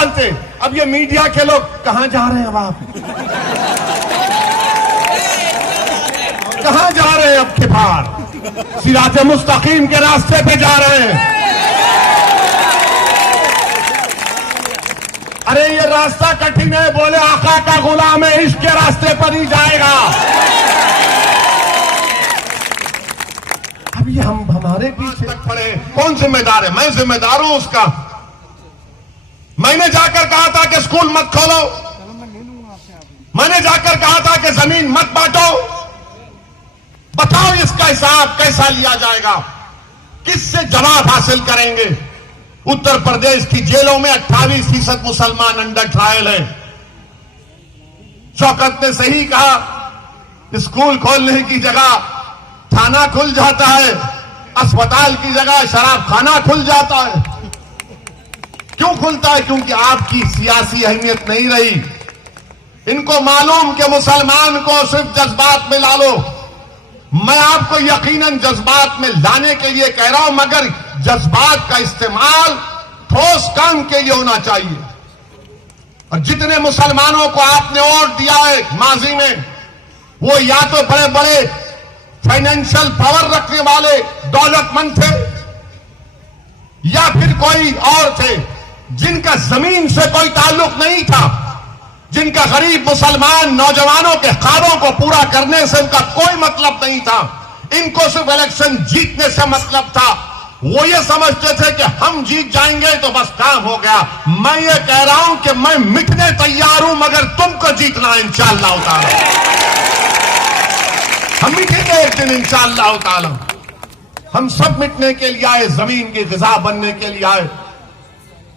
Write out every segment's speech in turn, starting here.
डालते। अब ये मीडिया के लोग कहां जा रहे हैं? अब आप कहां जा रहे हैं? अब के बार सिराते मुस्तकीम के रास्ते पे जा रहे हैं। अरे ये रास्ता कठिन है, बोले आका का गुलाम है, इश्क के रास्ते पर ही जाएगा। अब ये हम हमारे पीछे तक पड़े। कौन जिम्मेदार है? मैं जिम्मेदार हूं उसका। मैंने जाकर कहा था कि स्कूल मत खोलो, मैंने जाकर कहा था कि जमीन मत बांटो। बताओ इसका हिसाब कैसा लिया जाएगा? किससे जवाब हासिल करेंगे? उत्तर प्रदेश की जेलों में 28% मुसलमान अंडर ट्रायल हैं। शौकत ने सही कहा, स्कूल खोलने की जगह थाना खुल जाता है, अस्पताल की जगह शराब खाना खुल जाता है। क्यों खुलता है? क्योंकि आपकी सियासी अहमियत नहीं रही। इनको मालूम कि मुसलमान को सिर्फ जज्बात में ला लो। मैं आपको यकीनन जज्बात में लाने के लिए कह रहा हूं, मगर जज्बात का इस्तेमाल ठोस काम के लिए होना चाहिए। और जितने मुसलमानों को आपने वोट दिया है माजी में, वो या तो बड़े बड़े फाइनेंशियल पावर रखने वाले दौलतमंद थे, या फिर कोई और थे जिनका जमीन से कोई ताल्लुक नहीं था, जिनका गरीब मुसलमान नौजवानों के ख्वाबों को पूरा करने से उनका कोई मतलब नहीं था। इनको सिर्फ इलेक्शन जीतने से मतलब था। वो ये समझते थे कि हम जीत जाएंगे तो बस काम हो गया। मैं ये कह रहा हूं कि मैं मिटने तैयार हूं, मगर तुमको जीतना है इंशाअल्लाह ताला। हम मिटेंगे एक दिन इंशाअल्लाह ताला। हम सब मिटने के लिए आए, जमीन की ग़िज़ा बनने के लिए आए।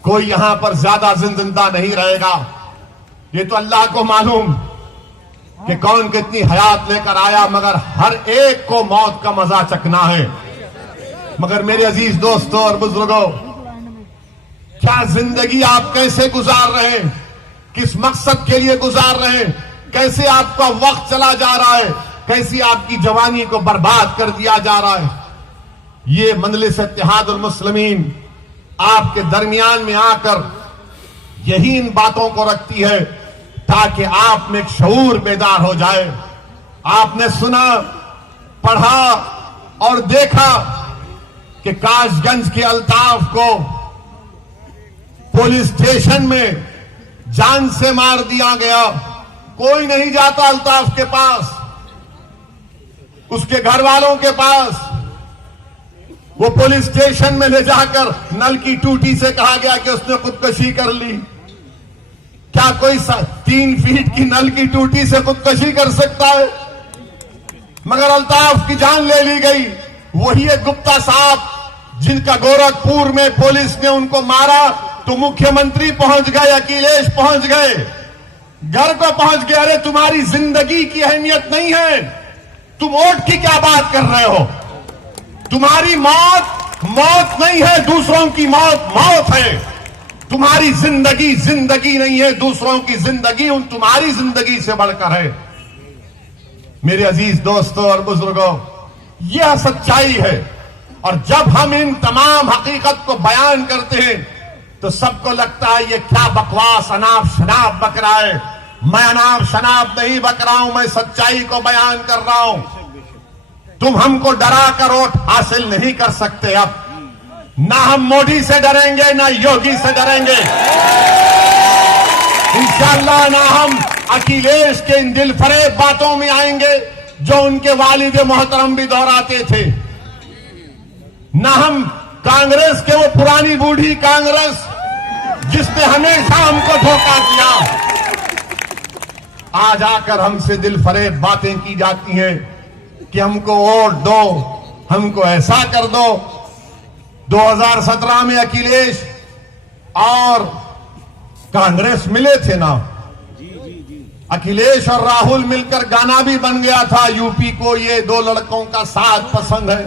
कोई यहां पर ज्यादा जिंदा नहीं रहेगा। ये तो अल्लाह को मालूम कि कौन कितनी हयात लेकर आया, मगर हर एक को मौत का मजा चखना है। मगर मेरे अजीज दोस्तों और बुजुर्गों, क्या जिंदगी आप कैसे गुजार रहे हैं? किस मकसद के लिए गुजार रहे हैं? कैसे आपका वक्त चला जा रहा है? कैसी आपकी जवानी को बर्बाद कर दिया जा रहा है? ये मजलिस इत्तेहादुल मुस्लिमीन आपके दरमियान में आकर यही इन बातों को रखती है ताकि आप में एक शऊर बेदार हो जाए। आपने सुना, पढ़ा और देखा कि काशगंज के अल्ताफ को पुलिस स्टेशन में जान से मार दिया गया। कोई नहीं जाता अल्ताफ के पास, उसके घर वालों के पास। वो पुलिस स्टेशन में ले जाकर नल की टूटी से कहा गया कि उसने खुदकुशी कर ली। क्या कोई 3 फीट की नल की टूटी से खुदकुशी कर सकता है? मगर अल्ताफ की जान ले ली गई। वही एक गुप्ता साहब जिनका गोरखपुर में पुलिस ने उनको मारा तो मुख्यमंत्री पहुंच गए, अखिलेश पहुंच गए, घर को पहुंच गए। अरे तुम्हारी जिंदगी की अहमियत नहीं है, तुम वोट की क्या बात कर रहे हो? तुम्हारी मौत मौत नहीं है, दूसरों की मौत मौत है। तुम्हारी जिंदगी जिंदगी नहीं है, दूसरों की जिंदगी उन तुम्हारी जिंदगी से बढ़कर है। मेरे अजीज दोस्तों और बुजुर्गों, यह सच्चाई है। और जब हम इन तमाम हकीकत को बयान करते हैं तो सबको लगता है ये क्या बकवास अनाप शनाप बक रहा है। मैं अनाप शनाप नहीं बक रहा हूं, मैं सच्चाई को बयान कर रहा हूं। तुम हमको डरा कर वोट हासिल नहीं कर सकते। अब ना हम मोदी से डरेंगे, ना योगी से डरेंगे इंशाअल्लाह, ना हम अखिलेश के इन दिलफरेब बातों में आएंगे जो उनके वालिद मोहतरम भी दोहराते थे, ना हम कांग्रेस के वो पुरानी बूढ़ी कांग्रेस जिसने हमेशा हमको धोखा दिया। आज आकर हमसे दिलफरेब बातें की जाती हैं कि हमको वोट दो, हमको ऐसा कर दो। 2017 में अखिलेश और कांग्रेस मिले थे ना, अखिलेश और राहुल मिलकर गाना भी बन गया था, यूपी को ये 2 लड़कों का साथ पसंद है।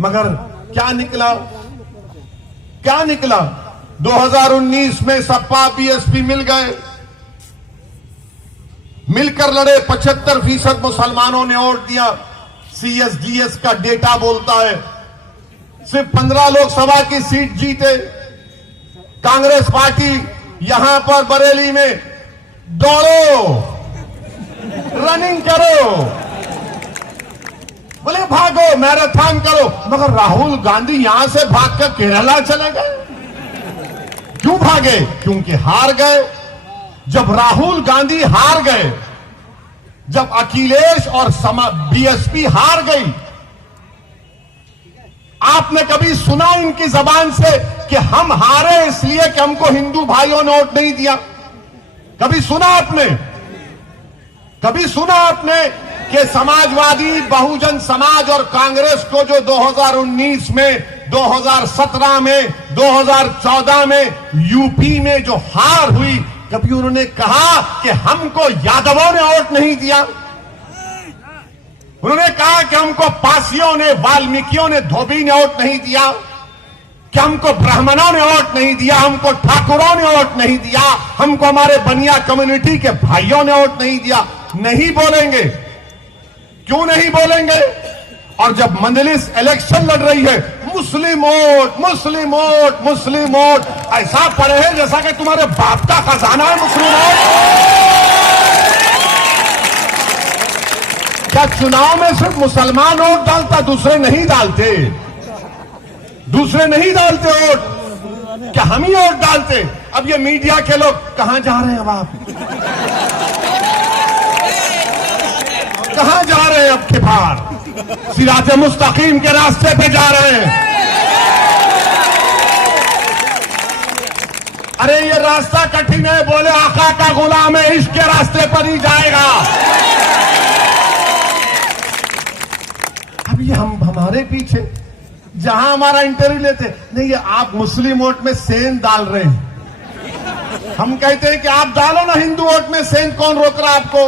मगर क्या निकला? क्या निकला? 2019 में सपा बीएसपी मिल गए, मिलकर लड़े। 75% मुसलमानों ने वोट दिया। सीएसडीएस का डेटा बोलता है सिर्फ 15 लोकसभा की सीट जीते। कांग्रेस पार्टी यहां पर बरेली में दौड़ो, रनिंग करो, बोले भागो, मैराथन करो, मगर राहुल गांधी यहां से भागकर केरला चले गए। क्यों भागे? क्योंकि हार गए। जब राहुल गांधी हार गए, जब अखिलेश और बीएसपी हार गई, आपने कभी सुना इनकी जबान से कि हम हारे इसलिए कि हमको हिंदू भाइयों ने वोट नहीं दिया? कभी सुना आपने? कभी सुना आपने कि समाजवादी, बहुजन समाज और कांग्रेस को जो 2019 में, 2017 में, 2014 में यूपी में जो हार हुई, कभी उन्होंने कहा कि हमको यादवों ने वोट नहीं दिया? उन्होंने कहा कि हमको पासियों ने, वाल्मीकियों ने, धोबी ने वोट नहीं दिया? कि हमको ब्राह्मणों ने वोट नहीं दिया, हमको ठाकुरों ने वोट नहीं दिया, हमको हमारे बनिया कम्युनिटी के भाइयों ने वोट नहीं दिया? नहीं बोलेंगे। क्यों नहीं बोलेंगे? और जब मंजलिस इलेक्शन लड़ रही है, मुस्लिम वोट, मुस्लिम वोट, मुस्लिम वोट, ऐसा पड़े है जैसा कि तुम्हारे बाप का खजाना है मुस्लिम वोट। क्या चुनाव में सिर्फ मुसलमान वोट डालता, दूसरे नहीं डालते? दूसरे नहीं डालते वोट? क्या हम ही वोट डालते? अब ये मीडिया के लोग कहां जा रहे हैं? अब आप कहां जा रहे हैं? अब के बाहर सिराज मुस्तकीम के रास्ते पे जा रहे हैं। अरे ये रास्ता कठिन है, बोले आका का गुलाम है, इश्क के रास्ते पर ही जाएगा। अब ये हमारे पीछे जहां हमारा इंटरव्यू लेते, नहीं ये आप मुस्लिम वोट में सेंध डाल रहे हैं। हम कहते हैं कि आप डालो ना हिंदू वोट में सेंध, कौन रोक रहा आपको?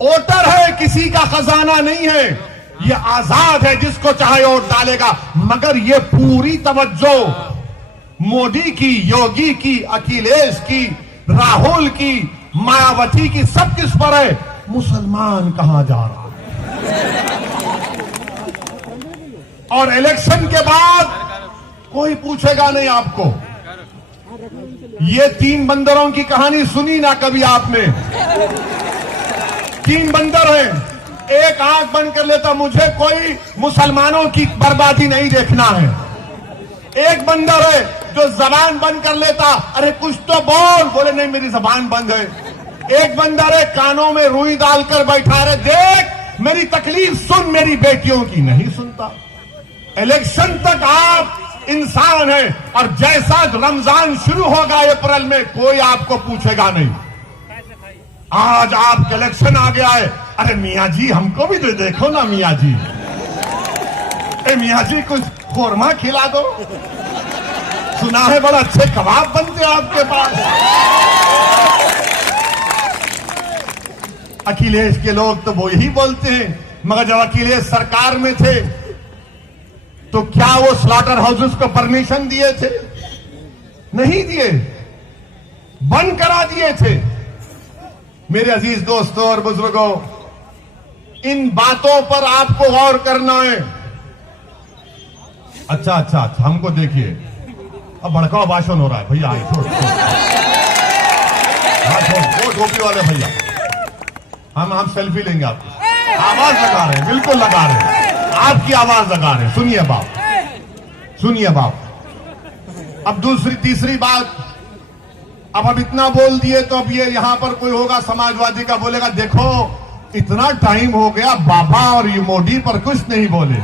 वोटर है, किसी का खजाना नहीं है, ये आजाद है, जिसको चाहे वोट डालेगा। मगर ये पूरी तवज्जो मोदी की, योगी की, अखिलेश की, राहुल की, मायावती की, सब किस पर है? मुसलमान कहां जा रहा है? और इलेक्शन के बाद कोई पूछेगा नहीं आपको। ये 3 बंदरों की कहानी सुनी ना कभी आपने? 3 बंदर हैं, एक आंख बंद कर लेता, मुझे कोई मुसलमानों की बर्बादी नहीं देखना है। एक बंदर है जो जबान बंद कर लेता, अरे कुछ तो बोल, बोले नहीं मेरी जबान बंद है। एक बंदर है कानों में रुई डालकर बैठा, रहे देख मेरी तकलीफ सुन, मेरी बेटियों की नहीं सुनता। इलेक्शन तक आप इंसान हैं, और जैसा रमजान शुरू होगा अप्रैल में, कोई आपको पूछेगा नहीं। आज आपका इलेक्शन आ गया है, अरे मियाँ जी हमको भी देखो ना मियाँ जी, मियाँ जी कुछ खोरमा खिला दो, सुना है बड़ा अच्छे कबाब बनते हैं आपके पास। अखिलेश के लोग तो वो यही बोलते हैं, मगर जब अखिलेश सरकार में थे तो क्या वो स्लॉटर हाउसेस को परमिशन दिए थे? नहीं दिए, बंद करा दिए थे। मेरे अजीज दोस्तों और बुजुर्गों, इन बातों पर आपको गौर करना है। अच्छा, हमको देखिए, अब भड़काऊ भाषण हो रहा है भैया। छोड़ टोपी वाले भैया, हम सेल्फी लेंगे आपको। आवाज लगा रहे हैं, बिल्कुल लगा रहे हैं, आपकी आवाज लगा रहे हैं। सुनिए बाप। अब तीसरी बात, अब इतना बोल दिए तो अब ये यहां पर कोई होगा समाजवादी का, बोलेगा देखो इतना टाइम हो गया, बाबा और ये मोदी पर कुछ नहीं बोले।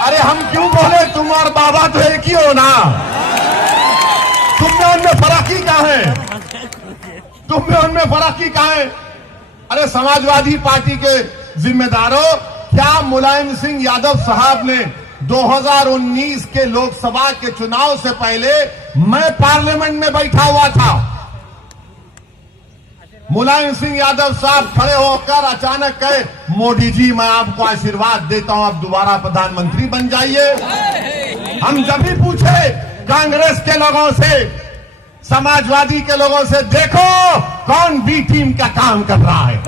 अरे हम क्यों बोले? तुम और बाबा तो एक ही हो ना, तुम में उनमें फर्क ही कहां है? अरे समाजवादी पार्टी के जिम्मेदारों, क्या मुलायम सिंह यादव साहब ने 2019 के लोकसभा के चुनाव से पहले, मैं पार्लियामेंट में बैठा हुआ था, मुलायम सिंह यादव साहब खड़े होकर अचानक कहे, मोदी जी मैं आपको आशीर्वाद देता हूं, आप दोबारा प्रधानमंत्री बन जाइए। हम जब भी पूछे कांग्रेस के लोगों से, समाजवादी के लोगों से, देखो कौन बी टीम का काम कर रहा है,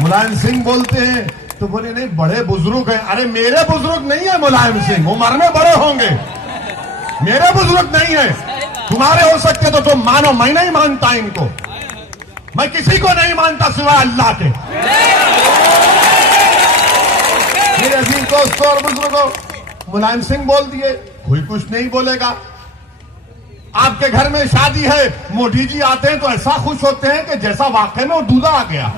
मुलायम सिंह बोलते हैं तो बोले नहीं बड़े बुजुर्ग हैं। अरे मेरे बुजुर्ग नहीं है मुलायम सिंह, उम्र में बड़े होंगे, मेरे बुजुर्ग नहीं है। तुम्हारे हो सकते तो तुम मानो, मैं नहीं मानता इनको, मैं किसी को नहीं मानता सिवाय अल्लाह के। मेरे अजीज दोस्तों और बुजुर्गों, मुलायम सिंह बोल दिए, कोई कुछ नहीं बोलेगा। आपके घर में शादी है, मोदी जी आते हैं तो ऐसा खुश होते हैं कि जैसा वाकई में वो दूल्हा आ गया।